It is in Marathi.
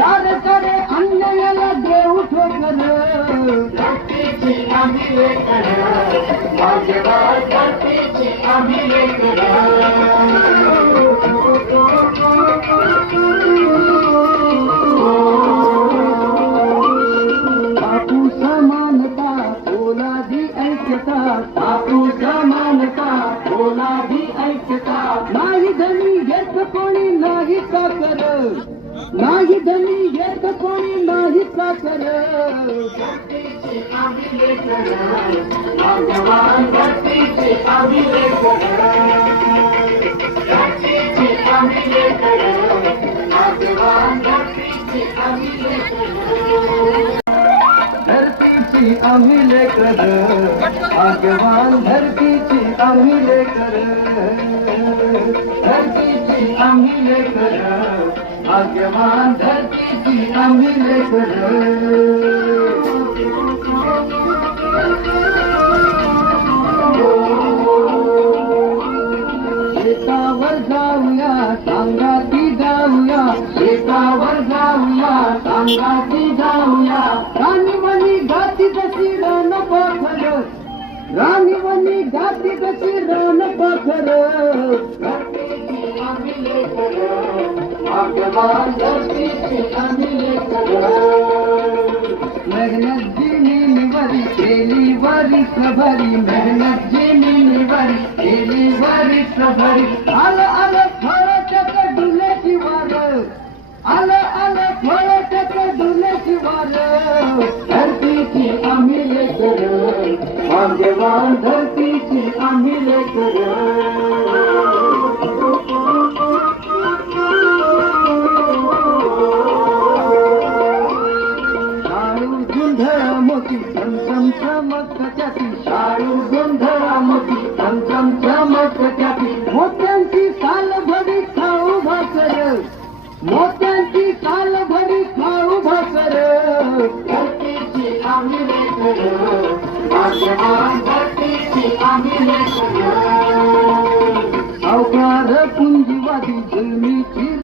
सारे सारे अन्यायाला देऊ ठोकर धरतीची आम्ही लेकर भाग्यवान धरतीची आम्ही लेकर बापू समानता ओलादी ऐकता बापू समानता ओलादी ऐकता नाही धनी येत कोणी नाही साकर नाही धनी येत कोणी नाही साकर धरतीची आम्ही लेकर भाग्यवान धरतीची आम्ही लेकर धरतीची आम्ही लेकर भाग्यवान धरतीची आम्ही लेकर धरतीची आम्ही लेकर भाग्यवान धरतीची आम्ही लेकर धरतीची आम्ही लेकर भाग्यवान धरतीची आम्ही लेकर शेतावर जाऊया सांगाती जाऊया शेतावर जाऊया सांगाती जाऊया राणीवणी गाती जशी रान पाखर राणीवणी गाती जशी रान पाखर धरतीची आम्ही लेकर भाग्यवान धरतीची आम्ही लेकर मेहनत जी निवरी केली वरिष्ठ भरी मेहनत जी निवरी केली वरिष्ठ भरी आलं आलं फळाच्या डुल्याची वार आलं आलं फळाच्या डुल्याची वार धरतीची आम्ही लेकर भाग्यवान धरतीची आम्ही लेकर शाळू गुंधळा मोती चमचम चमकत्याती शाळू गुंधळा मोती चमचम चमकत्याती मोत्यांची साल भरी खाऊ भाकर मोत्यांची साल भरी खाऊ भाकर धरतीची आम्ही लेकर भाग्यवान धरतीची आम्ही लेकर